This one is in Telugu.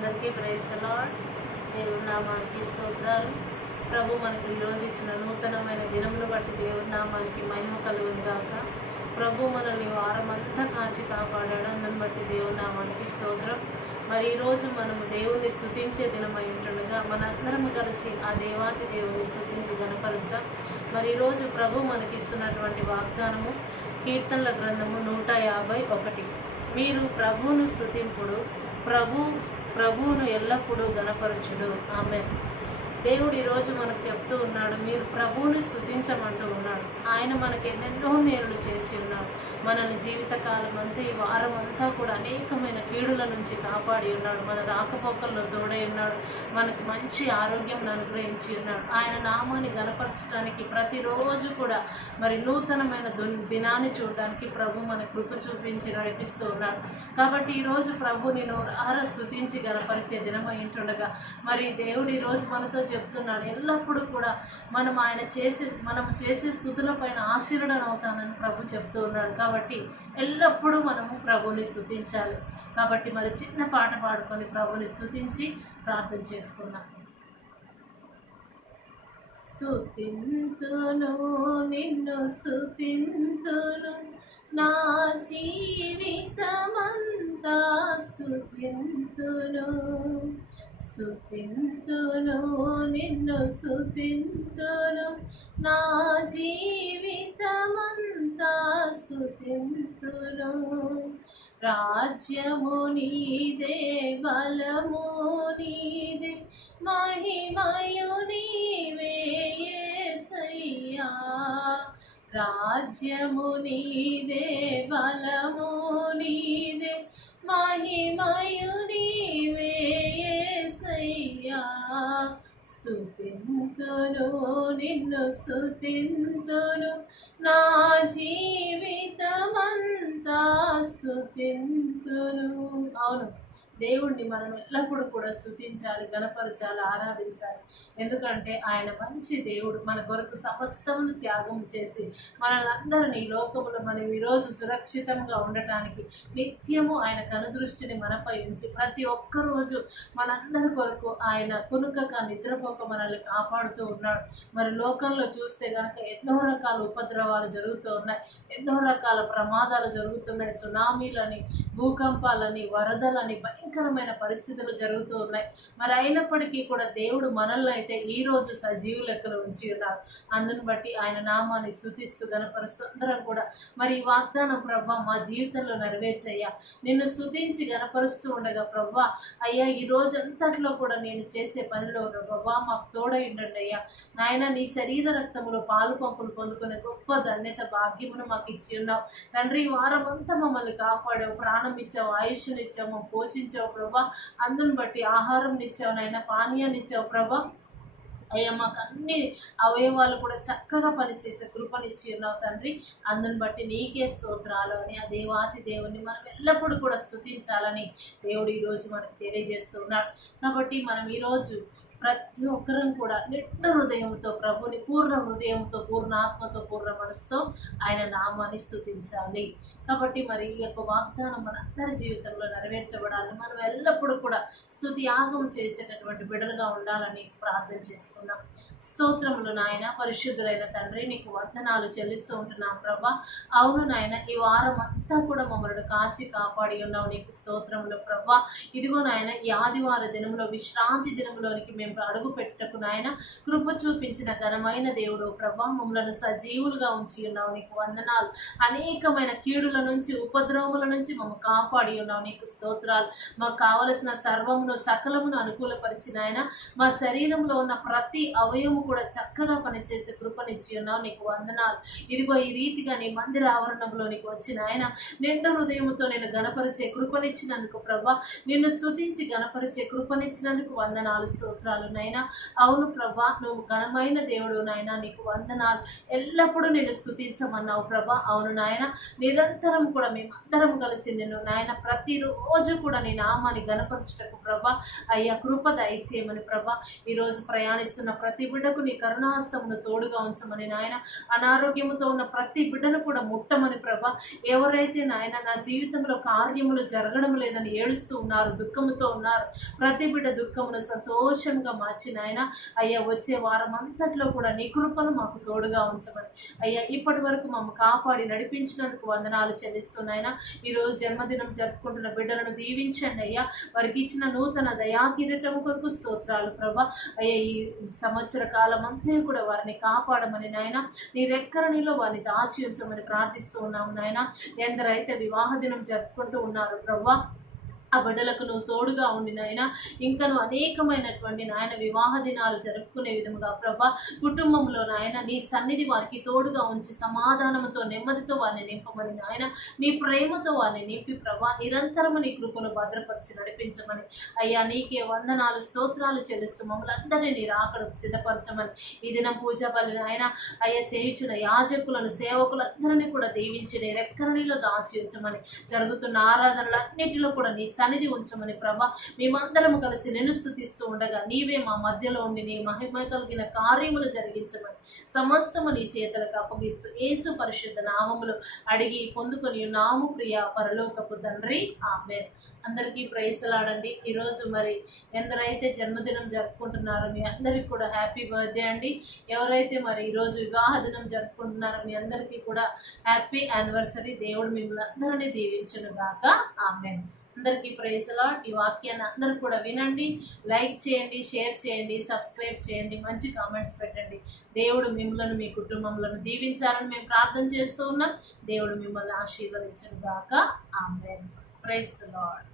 అందరికీ ప్రైజ్ ది లార్డ్. దేవుని నామానికి స్తోత్రాలు. ప్రభు మనకి ఈరోజు ఇచ్చిన నూతనమైన దినములు బట్టి దేవుని నామానికి మహిమ కలుగును గాక. ప్రభు మనల్ని వారమంతా కాచి కాపాడాడు, అందుని బట్టి దేవుని నామానికి స్తోత్రం. మరి ఈరోజు మనము దేవుని స్తుతించే దినమై ఉంటుండగా మనందరం కలిసి ఆ దేవాతి దేవుని స్తుతించి గణపరుస్తాం. మరి ఈరోజు ప్రభు మనకి ఇస్తున్నటువంటి వాగ్దానము కీర్తనల గ్రంథము 151. మీరు ప్రభువును స్తుతింపుడు, ప్రభువును ఎల్లప్పుడూ గణపరచుడు. ఆమేన్. దేవుడు ఈరోజు మనకు చెప్తూ ఉన్నాడు, మీరు ప్రభువుని స్తుతించమంటూ ఉన్నాడు. ఆయన మనకి ఎన్నెన్నో మేలులు చేసి ఉన్నాడు. మనల్ని జీవితకాలం అంతా ఈ వారం అంతా కూడా అనేకమైన కీడుల నుంచి కాపాడి ఉన్నాడు. మన రాకపోకల్లో తోడై ఉన్నాడు. మనకు మంచి ఆరోగ్యం అనుగ్రహించి ఉన్నాడు. ఆయన నామాన్ని గణపరచడానికి ప్రతిరోజు కూడా మరి నూతనమైన దినాన్ని చూడడానికి ప్రభు మన కృప చూపించి నడిపిస్తూ ఉన్నాడు. కాబట్టి ఈరోజు ప్రభు నేను స్తుతించి గణపరిచే దినమై ఉంటుండగా మరి దేవుడు ఈరోజు మనతో చెప్తున్నాడు, ఎల్లప్పుడూ కూడా మనం చేసే స్తుతుల పైన ఆశీర్వాదం అవుతానని ప్రభు చెప్తూ ఉన్నాడు. కాబట్టి ఎల్లప్పుడూ మనము ప్రభుని స్తుతించాలి. కాబట్టి మరి చిన్న పాట పాడుకొని ప్రభుని స్తుతించి ప్రార్థన చేసుకున్నాం. స్తుతింతును నిన్ను స్తుతింతును, నా జీవితమంతా స్తుతింతును. స్తుతింతును నిన్ను స్తుతింతును, నా జీవితమంతా స్తుతింతును. రాజ్యము నీదే, బలము నీదే, మహిమయు నీవే యేసయ్యా. రాజ్యము నీదే, బలము నీదే, మహిమయు నీవే యేసయ్యా. స్తుతింతును నిన్ను స్తుతింతును, నా జీవితమంతా స్తుతింతును. అవును, దేవుణ్ణి మనం ఎల్లప్పుడూ కూడా స్తుతించాలి, గణపరచాలి, ఆరాధించాలి. ఎందుకంటే ఆయన మంచి దేవుడు. మన కొరకు సమస్తమును త్యాగం చేసి మనల్ని లోకములో మనం ఈరోజు సురక్షితంగా ఉండటానికి నిత్యము ఆయన కనుదృష్టిని మనపై ఉంచి ప్రతి ఒక్క రోజు మనందరి కొరకు ఆయన కునుకక నిద్రపోక మనల్ని కాపాడుతూ ఉన్నాడు. మరి లోకంలో చూస్తే కనుక ఎన్నో రకాల ఉపద్రవాలు జరుగుతూ ఉన్నాయి, ఎన్నో రకాల ప్రమాదాలు జరుగుతున్నాయి. సునామీలని, భూకంపాలని, వరదలని, భయంకరమైన పరిస్థితులు జరుగుతూ ఉన్నాయి. మరి అయినప్పటికీ కూడా దేవుడు మనల్ని అయితే ఈరోజు సజీవు లెక్కలు ఉంచి ఉన్నారు. అందుని బట్టి ఆయన నామాన్ని స్తుతిస్తూ గణపరుస్తూ అందరం కూడా మరి ఈ వాగ్దానం ప్రభా మా జీవితంలో నెరవేర్చయ్యా. నిన్ను స్తుతించి గణపరుస్తూ ఉండగా ప్రభా అయ్యా ఈ రోజంతట్లో కూడా నేను చేసే పనిలో ప్రభా మాకు తోడై ఉండండి అయ్యా. నాయన నీ శరీర రక్తములో పాలు పంపులు పొందుకునే గొప్ప ధన్యత భాగ్యమును మాకు ఇచ్చి ఉన్నావు తండ్రి. ఈ వారం అంతా మమ్మల్ని కాపాడావు, ప్రాణం ఇచ్చావు, ఆయుష్ని ఇచ్చాము, పోషించావు ప్రభా. అందుని బట్టి ఆహారం ఇచ్చావు నాయన, పానీయాన్ని ఇచ్చావు ప్రభా. అయ్యా మాకు అన్ని అవయవాలు కూడా చక్కగా పనిచేసే కృపనిచ్చి ఉన్నావు తండ్రి. అందుని బట్టి నీకే స్తోత్రాలు అని ఆ దేవాతి దేవుని మనం ఎల్లప్పుడూ కూడా స్తుతించాలని దేవుడు ఈరోజు మనకు తెలియజేస్తున్నాడు. కాబట్టి మనం ఈరోజు ప్రతి ఒక్కరం కూడా నిండు హృదయంతో ప్రభుని పూర్ణ హృదయంతో, పూర్ణ ఆత్మతో, పూర్ణ మనసుతో ఆయన నామాన్ని స్తుతించాలి. కాబట్టి మరి ఈ యొక్క వాగ్దానం మనందరి జీవితంలో నెరవేర్చబడాలని మనం ఎల్లప్పుడూ కూడా స్తుతి యాగం చేసేటటువంటి బిడ్డలుగా ఉండాలని ప్రార్థన చేసుకున్నాం. స్తోత్రములు నాయన, పరిశుద్ధులైన తండ్రి నీకు వందనాలు చెల్లిస్తూ ఉంటున్నాం ప్రభా. అవును నాయన, ఈ వారం అంతా కూడా మమ్మల్ని కాచి కాపాడి ఉన్నావు, నీకు స్తోత్రములు ప్రభా. ఇదిగో నాయన ఈ ఆదివార దినంలో విశ్రాంతి దినంలోనికి మేము అడుగు పెట్టకు నాయన కృప చూపించిన ఘనమైన దేవుడు ప్రభా. మమ్మలను సజీవులుగా ఉంచి ఉన్నావు, నీకు వందనాలు. అనేకమైన కీడుల నుంచి, ఉపద్రవముల నుంచి మమ్మల్ని కాపాడి ఉన్నావు, నీకు స్తోత్రాలు. మాకు కావలసిన సర్వమును సకలమును అనుకూలపరిచిన ఆయన మా శరీరంలో ఉన్న ప్రతి అవయవము కూడా చక్కగా పనిచేసే కృపనిచ్చి ఉన్నావు, నీకు వందనాలు. ఇదిగో ఈ రీతిగా నీ మందిర ఆవరణంలోనికి వచ్చిన ఆయన నిండు హృదయముతో నేను గణపరిచే కృపనిచ్చినందుకు ప్రభా, నిన్ను స్తుతించి గణపరిచే కృపనిచ్చినందుకు వందనాలు, స్తోత్రాలు నైనా. అవును ప్రభా, నువ్వు ఘనమైన దేవుడు నాయన, నీకు వందనాలు. ఎల్లప్పుడూ నేను స్తుతించమన్నావు ప్రభా. అవును నాయన, నిరంతరం కూడా మేమందరం కలిసి నిన్ను నాయన ప్రతిరోజు కూడా నీ నామాన్ని గణపరచు నెరవేర్చుటకు ప్రభా అయ్యా కృప దయచేయమని ప్రభా ఈరోజు ప్రయాణిస్తున్న ప్రతి బిడ్డకు నీ కరుణాహస్తమును తోడుగా ఉంచమని నాయన, అనారోగ్యముతో ఉన్న ప్రతి బిడ్డను కూడా ముట్టమని ప్రభా, ఎవరైతే నాయన నా జీవితంలో కార్యములు జరగడం లేదని ఏడుస్తూ ఉన్నారు, దుఃఖముతో ఉన్నారు, ప్రతి బిడ్డ దుఃఖమును సంతోషంగా మార్చి నాయన అయ్యా వచ్చే వారం అంతట్లో కూడా నీ కృపను మాకు తోడుగా ఉంచమని అయ్యా, ఇప్పటి వరకు మమ్మల్ని కాపాడి నడిపించినందుకు వందనాలు చెల్లిస్తున్నాయన. ఈరోజు జన్మదినం జరుపుకుంటున్న బిడ్డలను దీవించండి అయ్యా, వారికి ఇచ్చిన నూతన దయాకిరీటం కొరకు స్తోత్రాలు ప్రభా. అయ్యా ఈ సంవత్సర కాలం అంతా కూడా వారిని కాపాడమని నాయన, నీ రెక్కల నీలో వారిని దాచి ఉంచమని ప్రార్థిస్తూ ఉన్నాము నాయన. ఎందరైతే వివాహ దినం జరుపుకుంటూ ఉన్నారు ప్రభా, ఆ బిడ్డలకు నువ్వు తోడుగా ఉండి నాయన, ఇంకను అనేకమైనటువంటి నాయన వివాహ దినాలు జరుపుకునే విధముగా ప్రభా, కుటుంబంలో నాయన నీ సన్నిధి వారికి తోడుగా ఉంచి సమాధానంతో నెమ్మదితో వారిని నింపమని నాయన, నీ ప్రేమతో వారిని నింపి ప్రభా నిరంతరము నీ కృపను భద్రపరిచి నడిపించమని అయ్యా, నీకే వందనాలు స్తోత్రాలు చెల్లిస్తూ మమ్మల్ని అందరినీ నీ రాకడకు సిద్ధపరచమని ఈ దినం పూజ బలి నాయన అయ్యా చేయించిన యాజకులను సేవకులందరినీ కూడా దీవించి నీ రెక్కల నీలో దాచి ఉంచమని, జరుగుతున్న ఆరాధనలన్నిటిలో కూడా నీ సన్నిధి ఉంచమని ప్రభా, మేమందరము కలిసి నిన్ను స్తుతిస్తూ ఉండగా నీవే మా మధ్యలో ఉండి నీ మహిమ కలిగిన కార్యములు జరిగించమని సమస్తము నీ చేతులకు అప్పగిస్తూ యేసు పరిశుద్ధ నామములు అడిగి పొందుకొని నాము ప్రియ పరలోకపు తండ్రి, ఆమేన్. అందరికీ ప్రైసలాడండి. ఈరోజు మరి ఎందరైతే జన్మదినం జరుపుకుంటున్నారో మీ అందరికీ కూడా హ్యాపీ బర్త్డే అండి. ఎవరైతే మరి ఈరోజు వివాహ దినం జరుపుకుంటున్నారో మీ అందరికీ కూడా హ్యాపీ యానివర్సరీ. దేవుడు మిమ్మల్ని అందరినీ దీవించును గాక, ఆమేన్. అందరికీ ప్రైజ్ లార్డ్. ఈ వాక్యాన్ని అందరూ కూడా వినండి, లైక్ చేయండి, షేర్ చేయండి, సబ్స్క్రైబ్ చేయండి, మంచి కామెంట్స్ పెట్టండి. దేవుడు మిమ్మల్ని మీ కుటుంబంలో దీవించాలని మేము ప్రార్థన చేస్తూ ఉన్నాం. దేవుడు మిమ్మల్ని ఆశీర్వదించును గాక, ఆమేన్. Praise lord.